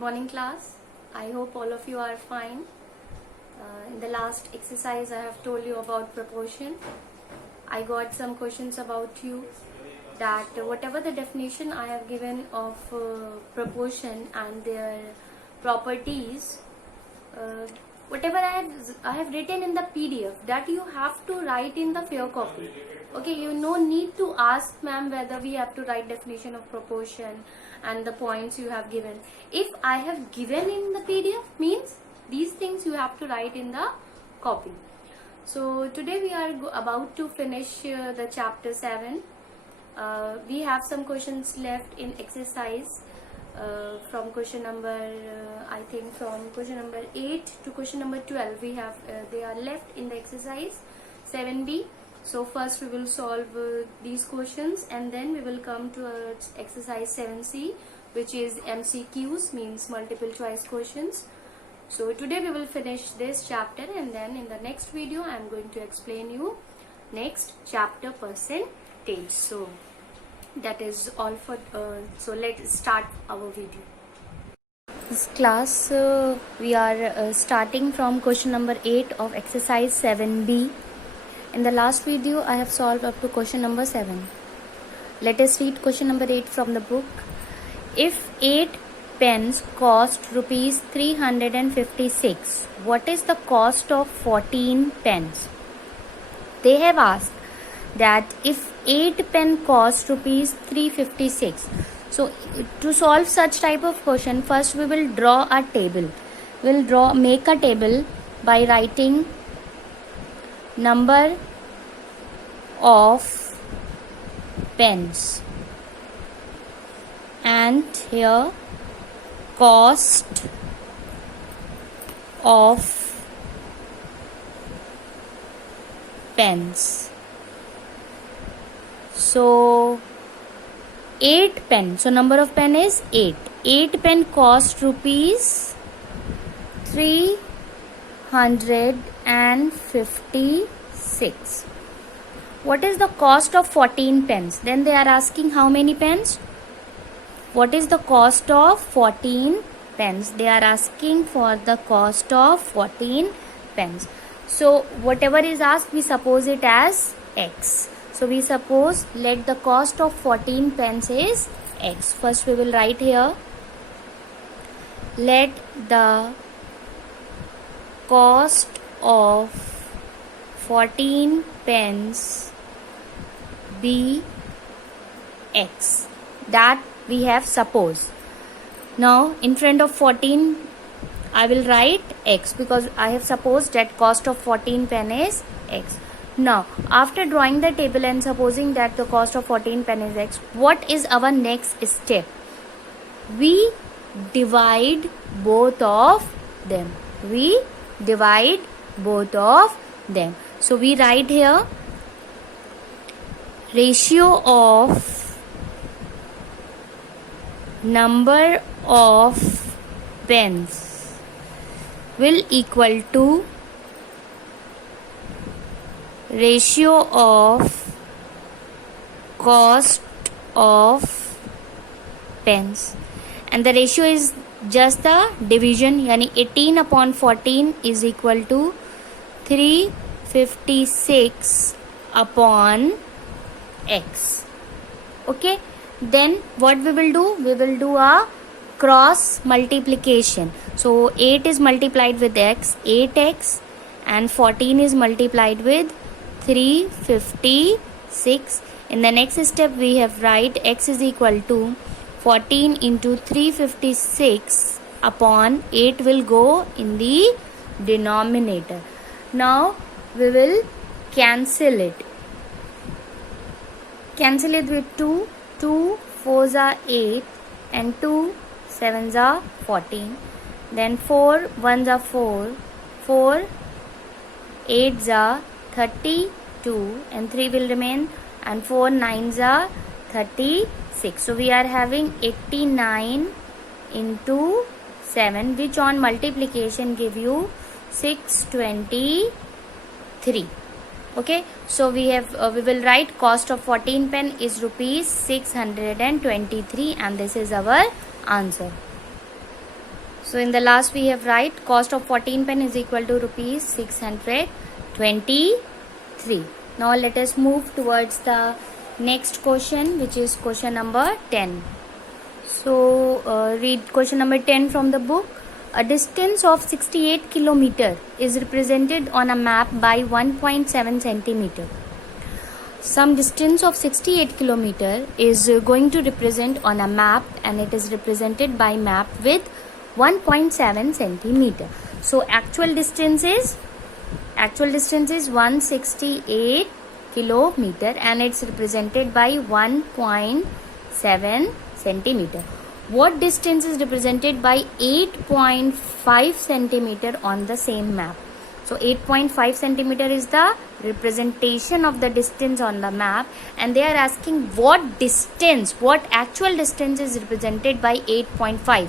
morning class. I hope all of you are fine. In the last exercise I have told you about proportion. I got some questions about you that whatever the definition I have given of proportion and their properties, whatever I have written in the PDF, that you have to write in the fair copy. Okay, you no need to ask ma'am whether we have to write definition of proportion and the points you have given. If I have given in the PDF, means these things you have to write in the copy. So today we are about to finish the chapter 7. We have some questions left in exercise from question number I think from question number 8 to question number 12 we have they are left in the exercise 7B. So first we will solve these questions and then we will come to exercise 7C, which is MCQs, means multiple choice questions. So today we will finish this chapter and then in the next video I am going to explain you next chapter percentage. So that is all for so let's start our video. This class we are starting from question number 8 of exercise 7B. In the last video I have solved up to question number 7. Let us read question number 8 from the book. If 8 pens cost rupees 356, what is the cost of 14 pens? They have asked that if 8 pen cost rupees 356. So to solve such type of question, first we will draw a table. We'll make a table by writing number of pens and here cost of pens. So 8 pen, so number of pen is 8. 8 pen cost rupees 356. What is the cost of 14 pens? Then they are asking how many pens? What is the cost of 14 pens? They are asking for the cost of 14 pens. So whatever is asked, we suppose it as X. So we suppose let the cost of 14 pens is X. First we will write here, let the cost of 14 pens be X. That we have supposed. Now in front of 14 I will write X because I have supposed that cost of 14 pen is X. Now after drawing the table and supposing that the cost of 14 pen is X, what is our next step? We divide both of them. We divide both of them. So we write here ratio of number of pens will equal to ratio of cost of pens, and the ratio is just the division, yani 18 upon 14 is equal to 356 upon X. Okay, then what we will do? We will do a cross multiplication. So 8 is multiplied with X, 8X, and 14 is multiplied with 356. In the next step we have write X is equal to 14 into 356 upon 8 will go in the denominator. Now we will cancel it. Cancel it with 2. 2 4s are 8 and 2 7s are 14. Then 4 1s are 4. 4 8s are 32 and 3 will remain, and 4 9s are 36. So we are having 89 into 7, which on multiplication give you 623. Okay, so we will write cost of 14 pen is rupees 623 and this is our answer. So in the last we have write cost of 14 pen is equal to rupees 623. Now let us move towards the next question, which is question number 10. So read question number 10 from the book. A distance of 68 kilometer is represented on a map by 1.7 centimeter. Some distance of 68 kilometer is going to represent on a map, and it is represented by map with 1.7 centimeter. So actual distance is 168 kilometer, and it's represented by 1.7 centimeter. What distance is represented by 8.5 centimeter on the same map? So 8.5 centimeter is the representation of the distance on the map, and they are asking what actual distance is represented by 8.5.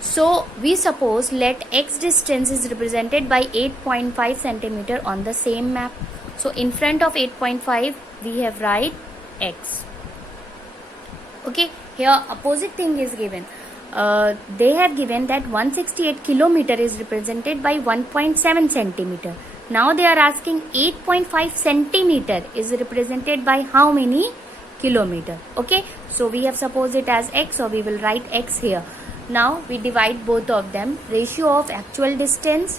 So we suppose let x distance is represented by 8.5 centimeter on the same map. So in front of 8.5 we have write x. Okay, here opposite thing is given. They have given that 168 kilometer is represented by 1.7 centimeter. Now they are asking 8.5 centimeter is represented by how many kilometer? Okay, so we have supposed it as x, so we will write x here. Now we divide both of them. Ratio of actual distance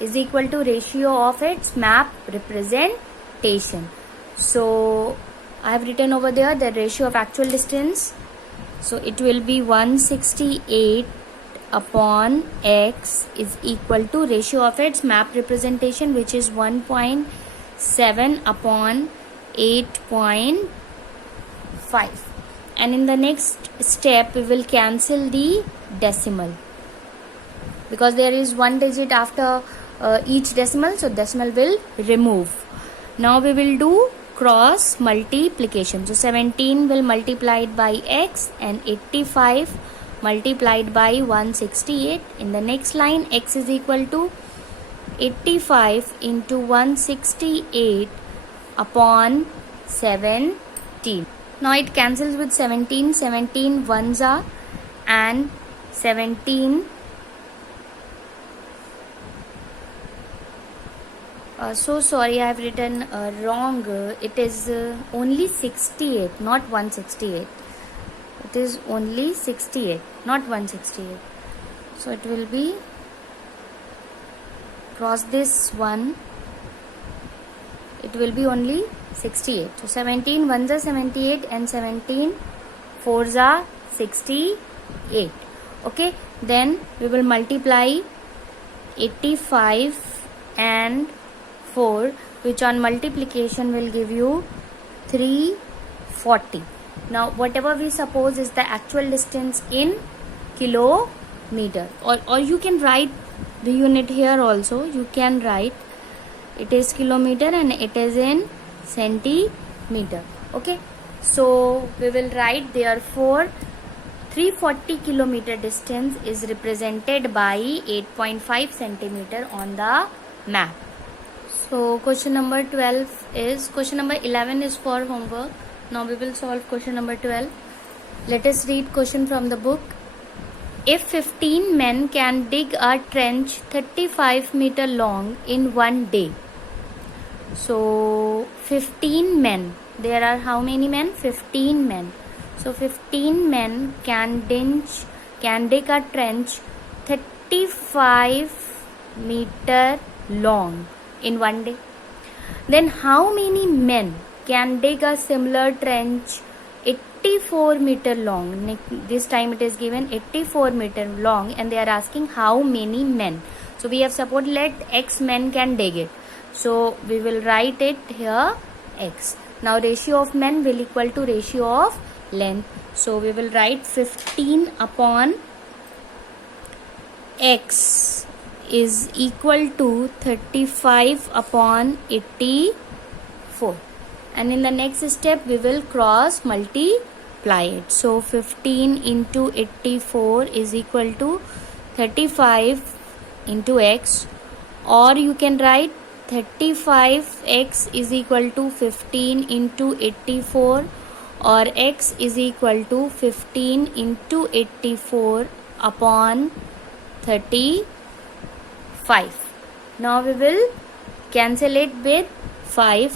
is equal to ratio of its map representation. So I have written over there the ratio of actual distance. So it will be 168 upon x is equal to ratio of its map representation, which is 1.7 upon 8.5. And in the next step we will cancel the decimal, because there is one digit after each decimal, so decimal will remove. Now we will do cross multiplication. So 17 will multiplied by x and 85 multiplied by 168. In the next line, x is equal to 85 into 168 upon 17. Now it cancels with 17. 17 ones are, and 17 so sorry, I have written wrong. It is only 68, not 168. It is only 68, not 168. So it will be cross this one. It will be only 68. So 17 ones are 78 and 17 fours are 68. Okay, then we will multiply 85 and 4, which on multiplication will give you 340. Now whatever we suppose is the actual distance in kilometer, or you can write the unit here also. You can write it is kilometer and it is in centimeter. Okay, so we will write therefore 340 kilometer distance is represented by 8.5 centimeter on the map. So question number 11 is for homework. Now we will solve question number 12. Let us read question from the book. If 15 men can dig a trench 35 meter long in one day. So 15 men. There are how many men? 15 men. So 15 men can dig a trench 35 meter long in one day. Then how many men can dig a similar trench 84 meter long? This time it is given 84 meter long, and they are asking how many men. So we have supposed let x men can dig it. So we will write it here x. Now ratio of men will equal to ratio of length. So we will write 15 upon x is equal to 35 upon 84, and in the next step we will cross multiply it. So 15 into 84 is equal to 35 into x, or you can write 35x is equal to 15 into 84, or x is equal to 15 into 84 upon 35. Now we will cancel it with 5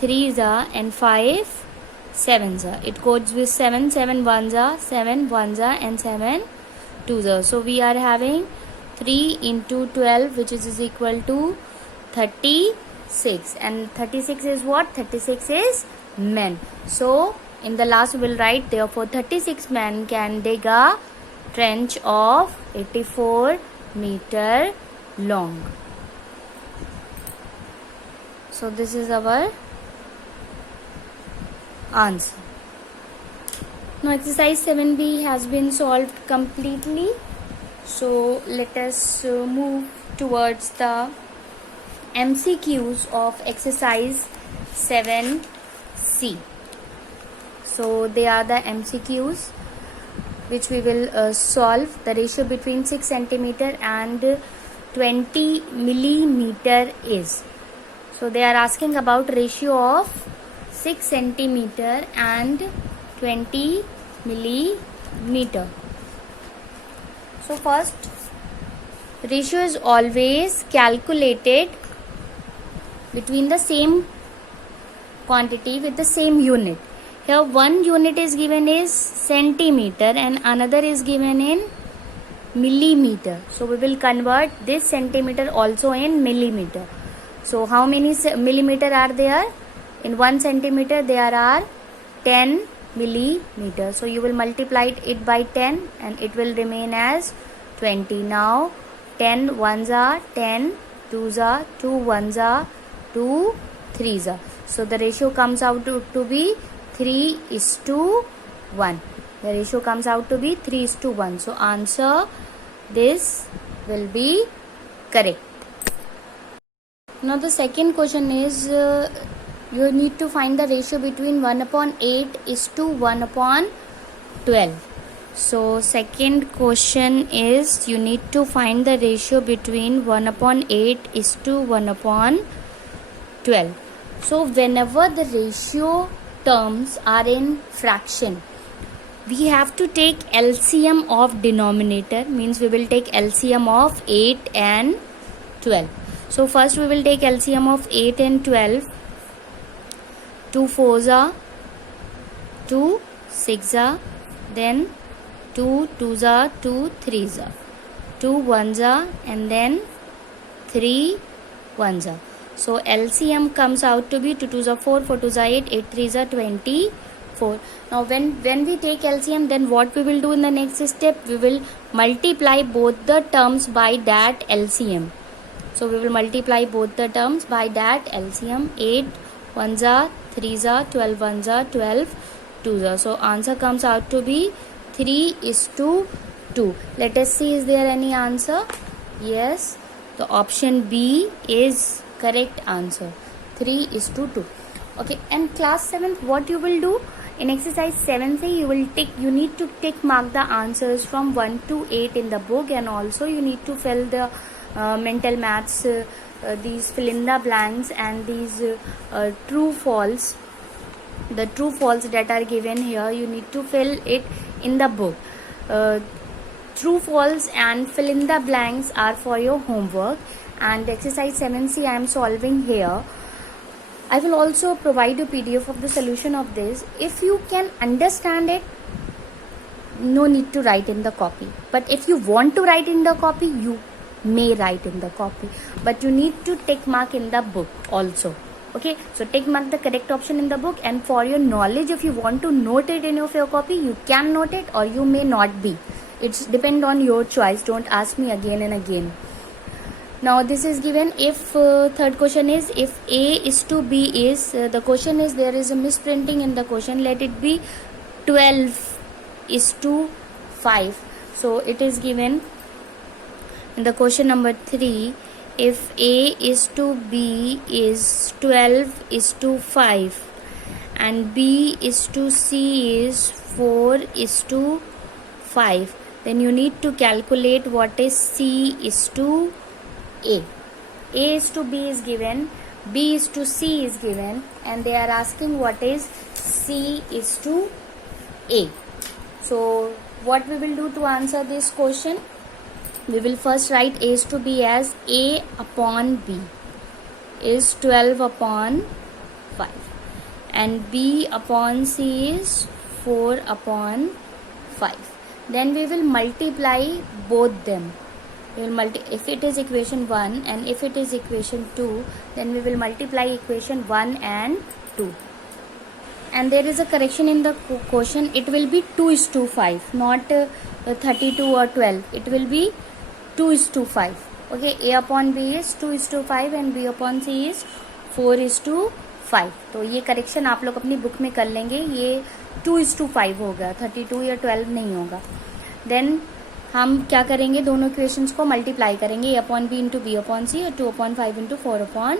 3s are and 5 7s are. It goes with 7 1s are, 7 1s are, and 7 2s are. So we are having 3 into 12, which is equal to 36, and 36 is what? 36 is men. So in the last we will write, therefore 36 men can dig a trench of 84 meter long. So this is our answer. Now exercise 7b has been solved completely. So let us move towards the MCQs of exercise 7c. So they are the MCQs which we will solve. The ratio between 6 centimeter and 20 millimeter is. So they are asking about ratio of 6 centimeter and 20 millimeter. So first, ratio is always calculated between the same quantity with the same unit. Here one unit is given is centimeter and another is given in millimeter. So we will convert this centimeter also in millimeter. So how many millimeter are there? In 1 centimeter there are 10 millimeter. So you will multiply it by 10 and it will remain as 20. Now 10 ones are 10, 2s are 2 ones are 2, 3s are. So the ratio comes out to be 3:1. The ratio comes out to be 3:1. So answer this will be correct. Now the second question is you need to find the ratio between 1/8 is to 1/12. So second question is you need to find the ratio between 1/8 is to 1/12. So whenever the ratio terms are in fraction, we have to take LCM of denominator, means we will take LCM of 8 and 12. So first we will take LCM of 8 and 12. 2 4s are, 2 6s are, then 2 2s are, 2 3s are, 2 1s are, and then 3 1s are. So LCM comes out to be 2 2s are 4, 4 2s are 8, 8 3s are 24. Now when we take LCM, then what we will do in the next step? We will multiply both the terms by that LCM. So we will multiply both the terms by that LCM. 8 1s are, 3s are, 12 1s are, 12 2s are. So answer comes out to be 3:2. Let us see, is there any answer? Yes, the option B is correct answer. 3:2. Okay, and class 7th, what you will do? In exercise 7c, you need to tick mark the answers from 1 to 8 in the book, and also you need to fill the mental maths, these fill in the blanks and these true false. The true false that are given here, you need to fill it in the book. True false and fill in the blanks are for your homework, and exercise 7c I am solving here. I will also provide a PDF of the solution of this. If you can understand it, no need to write in the copy. But if you want to write in the copy, you may write in the copy. But you need to tick mark in the book also. Okay, so tick mark the correct option in the book, and for your knowledge, if you want to note it in your copy, you can note it or you may not be. It's depend on your choice. Don't ask me again and again. Now this is given. If third question is if A is to B is, the question is there is a misprinting in the question. Let it be 12:5. So it is given in the question number 3. If A is to B is 12:5 and B is to C is 4:5, then you need to calculate what is C is to A. A is to B is given, B is to C is given, and they are asking what is C is to A. So what we will do to answer this question? We will first write A is to B as A upon B is 12 upon 5 and B upon C is 4 upon 5. Then we will multiply both them. We will if it is equation 1 and if it is equation 2, then we will multiply equation 1 and 2. And there is a correction in the question. It will be 2:5, not 32 or 12. It will be 2:5. Okay, A upon B is 2:5 and B upon C is 4:5. तो ये correction आप लोग अपनी book में कर लेंगे. ये 2:5 होगा, 32 या 12 नहीं होगा. देन हम क्या करेंगे, दोनों इक्वेशंस को मल्टीप्लाई करेंगे. A upon B into B upon C और 2 upon 5 into 4 upon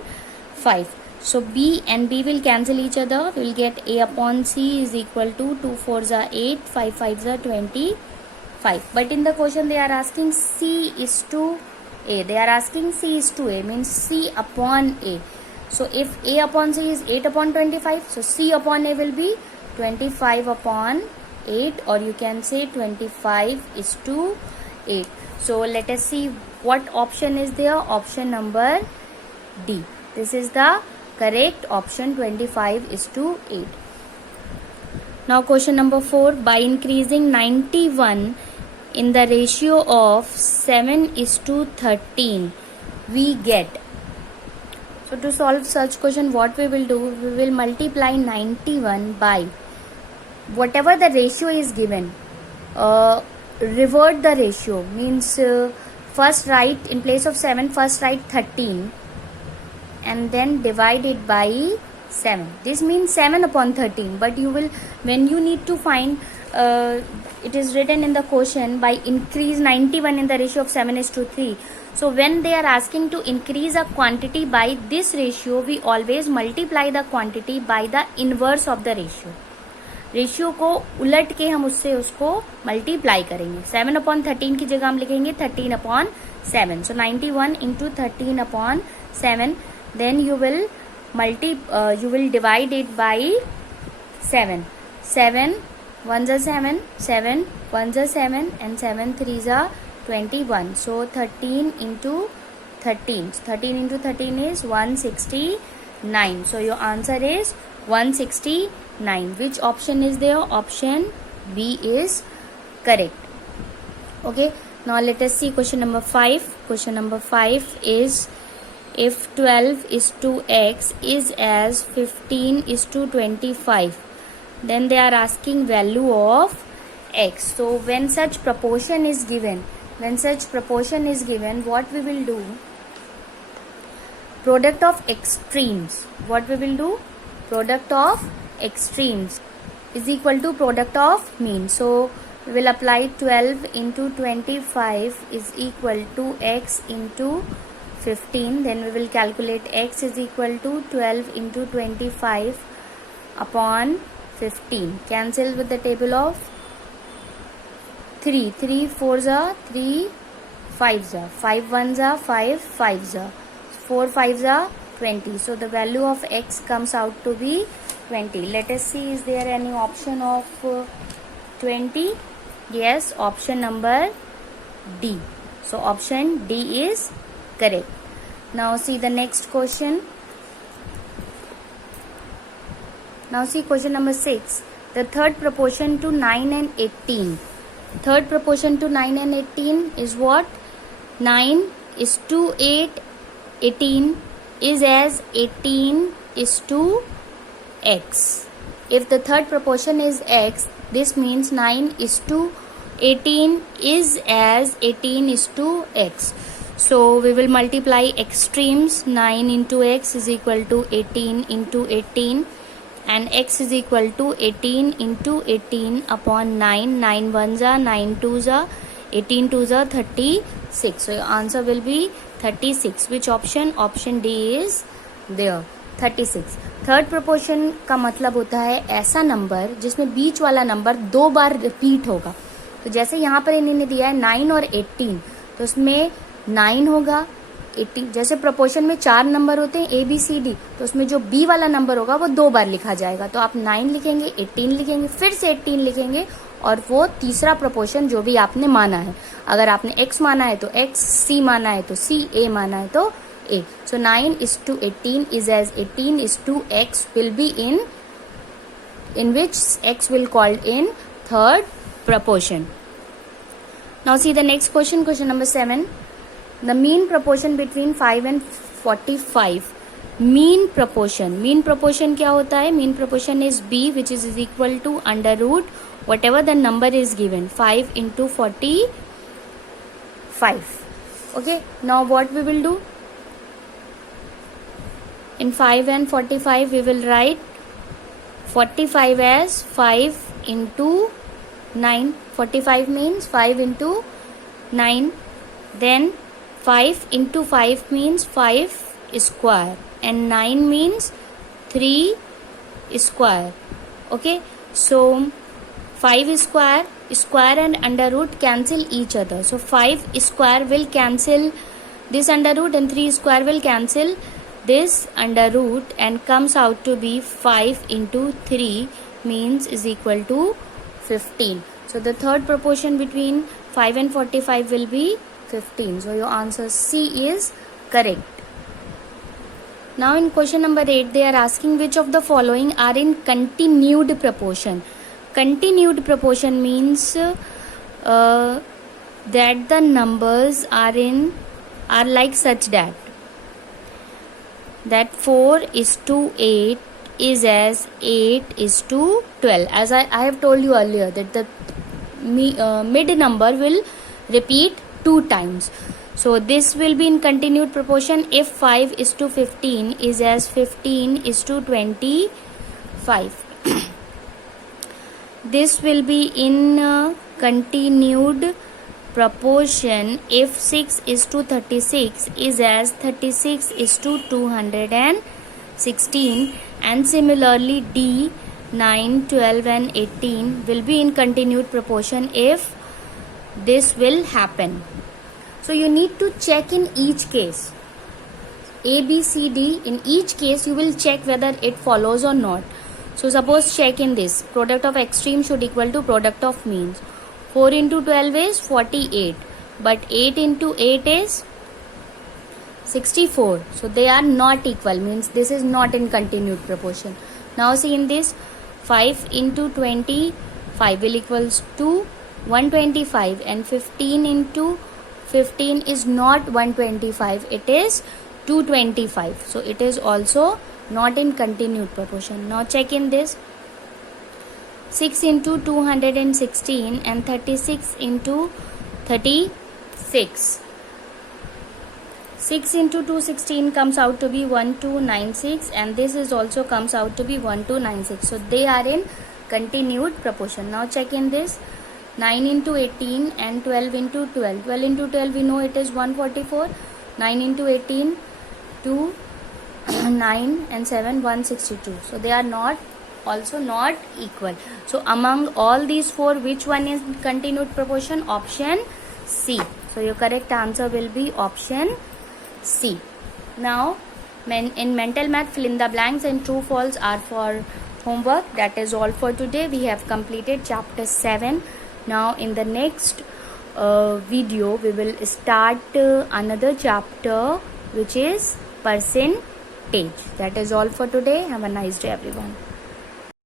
5. So B and B will cancel each other. We will get A upon C is equal to 2 4s are 8, 5 5s are 25. But in the question they are asking C is to A. They are asking C is to A, means C upon A. So if A upon C is 8 upon 25, so C upon A will be 25 upon 8, or you can say 25 is to 8. So let us see what option is there. Option number D. This is the correct option. 25 is to 8. Now question number 4. By increasing 91 in the ratio of 7 is to 13, we get. So to solve such question, what we will do, we will multiply 91 by whatever the ratio is given. Revert the ratio, means first write in place of 7, first write 13 and then divide it by 7. This means 7 upon 13, but you will, when you need to find, it is written in the question by increase 91 in the ratio of 7 is to 3. So when they are asking to increase a quantity by this ratio, we always multiply the quantity by the inverse of the ratio. Ratio को उलट के हम उससे उसको multiply करेंगे. 7 upon 13 की जगह हम लिखेंगे 13 upon 7. So 91 into 13 upon 7. Then you will divide it by 7. 7 1s are 7, 7 1s are 7, and 7 3s are 21. So 13 into 13. 13 into 13 is 169. So your answer is 169. Which option is there? Option B is correct. Okay, now let us see question number 5. Question number 5 is, if 12 is to x is as 15 is to 25, then they are asking value of x. So when such proportion is given, what we will do? Product of extremes. What we will do? Product of extremes is equal to product of mean. So we will apply 12 into 25 is equal to x into 15. Then we will calculate x is equal to 12 into 25 upon 15. Cancel with the table of 3. 3 4s are 3 5s are 5 1s are 5 5s are 4 5s are 20. So the value of x comes out to be 20. Let us see, is there any option of 20? Yes, option number D. So option D is correct. Now see the next question. Now see question number 6. The third proportion to 9 and 18. Third proportion to 9 and 18 is what? 9 is to 8. 18 is as 18 is to x. If the third proportion is x, this means 9 is to 18 is as 18 is to x. So we will multiply extremes. 9 into x is equal to 18 into 18, and x is equal to 18 into 18 upon 9. 9 1s are 9 2s are 18 2s are 36. So your answer will be 36. Which option? Option D is there. 36. Third proportion का मतलब होता है ऐसा number जिसमें बीच वाला number 2 बार repeat होगा. तो जैसे यहाँ पर इन्होंने दिया है 9 और 18, तो उसमें 9 होगा 18, जैसे प्रोपोर्शन में 4 नंबर होते हैं A B C D, तो उसमें जो B वाला नंबर होगा वो 2 बार लिखा जाएगा. तो आप 9 लिखेंगे, 18 लिखेंगे, फिर से 18 लिखेंगे, और वो तीसरा प्रोपोर्शन जो भी आपने माना है. अगर आपने X माना है तो X, C माना है तो C, A माना है तो A. So 9:18 is as 18:X will be in which X will called in third proportion. Now see the next question, question number 7. The mean proportion between 5 and 45. Mean proportion क्या होता है? Mean proportion is B, which is equal to under root whatever the number is given, 5 into 45. Okay, now what we will do? In 5 and 45 we will write 45 as 5 into 9. 45 means 5 into 9. Then 5 into 5 means 5 square, and 9 means 3 square. Okay, so 5 square and under root cancel each other. So 5 square will cancel this under root, and 3 square will cancel this under root, and comes out to be 5 into 3 means is equal to 15. So the third proportion between 5 and 45 will be 15. So your answer C is correct. Now in question number 8, they are asking which of the following are in continued proportion. Continued proportion means that the numbers are like such that 4:8 is as 8:12. As I have told you earlier that the mid number will repeat 2 times. So this will be in continued proportion if 5:15 is as 15:25. This will be in continued proportion if 6:36 is as 36:216, and similarly D, 9, 12 and 18 will be in continued proportion if this will happen. So you need to check in each case. A, B, C, D, in each case you will check whether it follows or not. So suppose check in this, product of extreme should equal to product of means. 4 into 12 is 48, but 8 into 8 is 64. So they are not equal, means this is not in continued proportion. Now see in this, 5 into 25 will equals to 125, and 15 into 15 is not 125, it is 225. So it is also not in continued proportion. Now check in this, 6 into 216 and 36 into 36. 6 into 216 comes out to be 1296, and this is also comes out to be 1296. So they are in continued proportion. Now check in this, 9 into 18 and 12 into 12. 12 into 12 we know it is 144. 9 into 18, 2, 9 and 7, 162. So they are also not equal. So among all these 4, which one is continued proportion? Option C. So your correct answer will be option C. Now in mental math, fill in the blanks and true false are for homework. That is all for today. We have completed chapter 7. Now in the next video we will start another chapter, which is percentage. That is all for today. Have a nice day everyone.